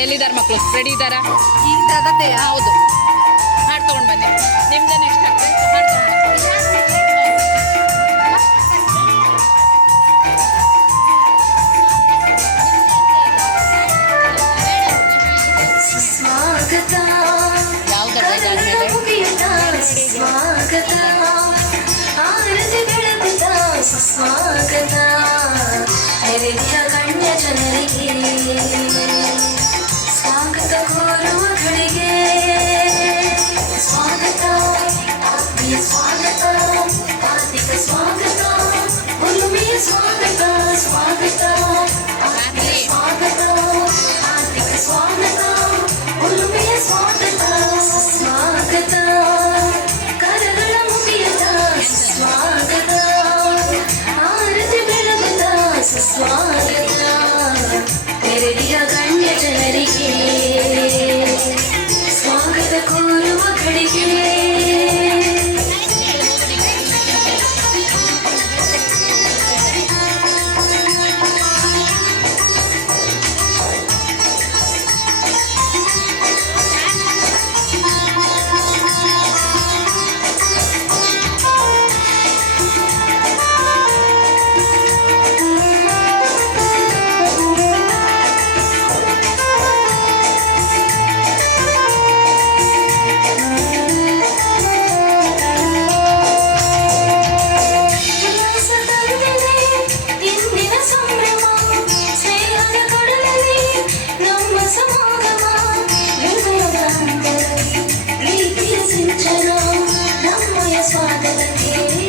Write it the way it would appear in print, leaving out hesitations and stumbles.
ಎಲ್ಲಿದ್ದಾರೆ ಮಕ್ಕಳು? ರೆಡಿ ಇದ್ದಾರಾ? ಈಗ ಅದದ್ದೇ ಹೌದು. ಹಾಡು ತೊಗೊಂಡು ಬನ್ನಿ. ನಿಮ್ದು ನೆಕ್ಸ್ಟ್ ಆಗ್ತದೆ. ಹಾಡು ಸ್ವಾಗತ ಸ್ವಾಗತ ಆರತಿ ಬೆಳಗುತ್ತ ಸ್ವಾಗತ ನೆರೆದಿಯ ಗಣ್ಯ ಜನರಿಗೆ ಸ್ವಾಗತ ಕೋರುವಗಳಿಗೆ ಸ್ವಾಗತ ಆತ್ಮೀಯ ಸ್ವಾಗತ ಹಾರ್ದಿಕ ಸ್ವಾಗತ ಒಲುಮೆಯ ಸ್ವಾಗತ ಸ್ವಾಗತ ಆತ್ಮೀಯ ಸ್ವಾಗತ ಹಾರ್ದಿಕ ಸ್ವಾಗತ ಒಲುಮೆಯ ಸ್ವಾಗತ ಸ್ವಾಗತ ಕರಗಳ ಮುಗಿಯದ ಸ್ವಾಗತ ಆರತಿ ಬೆಳಗುತ್ತ ಸ್ವಾಗತ ನೆರೆದಿಯ ಗಣ್ಯ ಜನರಿಗೆ ಸ್ವಾಗತ ಕೋರುವ ಕಡೆಗೆ ಸ್ವಾಗತಕ್ಕೆ